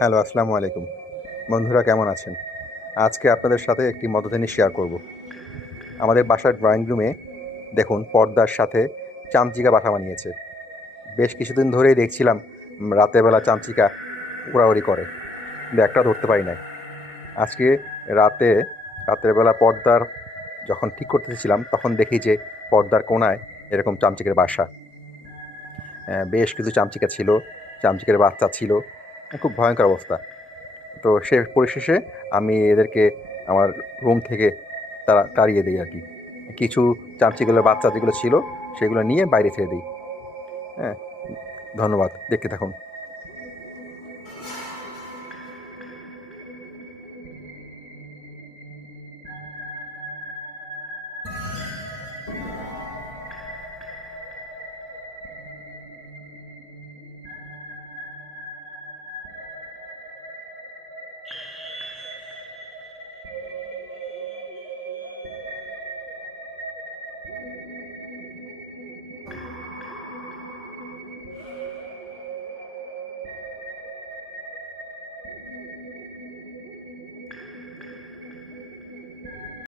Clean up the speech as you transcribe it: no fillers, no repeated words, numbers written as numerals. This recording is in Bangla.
হ্যালো, আসসালামু আলাইকুম। বন্ধুরা কেমন আছেন? আজকে আপনাদের সাথে একটি মতদানি শেয়ার করব। আমাদের বাসার ড্রয়িং রুমে দেখুন পর্দার সাথে চামচিকা বাসা বানিয়েছে। বেশ কিছুদিন ধরেই দেখছিলাম রাতের বেলা চামচিকা উড়াউড়ি করে, কিন্তু একটা ধরতে পারি নাই। আজকে রাতে রাতের বেলা পর্দার যখন ঠিক করতেছিলাম তখন দেখি যে পর্দার কোণায় এরকম চামচিকের বাসা। বেশ কিছু চামচিকা ছিল, চামচিকের বাচ্চা ছিল। খুব ভয়ঙ্কর অবস্থা। তো পরিশেষে আমি এদেরকে আমার রুম থেকে তাড়িয়ে দিই আর কি। কিছু চামচিগুলোর বাচ্চা যেগুলো ছিল সেগুলো নিয়ে বাইরে ছেড়ে দিই। হ্যাঁ, ধন্যবাদ। দেখতে থাকুন।